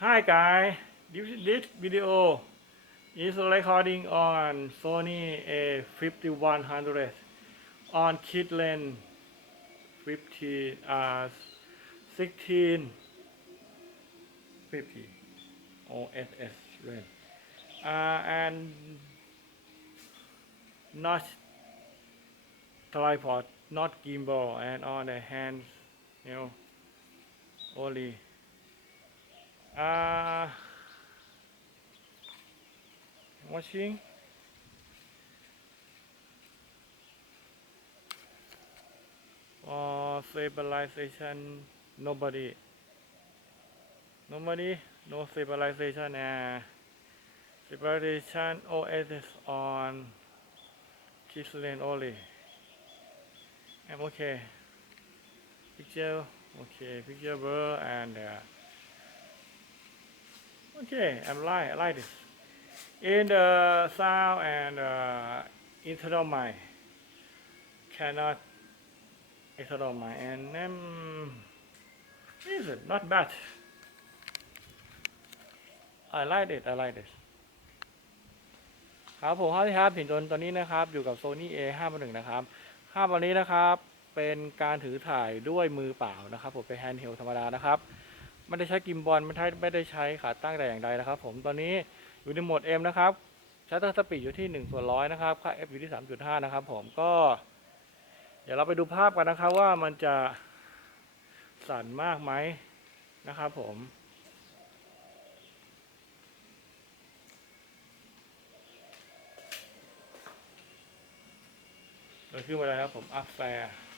Hi guys, this, this video is recording on Sony A5100 on kit lens 15 uh 16 50 OSS lens uh, and not tripod, not gimbal, and on the hands, you know, only. Uh, watching. Uh, stabilization, nobody. Nobody, no stabilization. Uh, stabilization OS on kiss only. I'm okay. Picture, okay, picture blur and uh, okay, I'm like, I like this. In the sound and uh, internal mic cannot internal mic and um, is it not bad? I like it, I like it. ครับผมครับที่ครับถึงจนตอนนี้นะครับ อยู่กับ Sony A 5 1นะครับภาพวันนี้นะครับ เป็นการถือถ่ายด้วยมือเปล่านะครับ ผมเป็นแฮนด์เฮลธรรมดานะครับ ไม่ได้ใช้กิมบอลไม่ได้ไม่ได้ใช้ขาตั้งแต่อย่างใดนะครับ ผมตอนนี้อยู่ในโหมด M นะครับชัตเตอร์สปีดอยู่ที่1ส่วนร้อยนะครับ ค่า F อยู่ที่ 3.5 นะครับ ผมก็ เดี๋ยวเราไปดูภาพกันนะครับว่ามันจะสั่นมากไหมนะครับผมเราขึ้นมาแล้วครับผมอัพแฟร์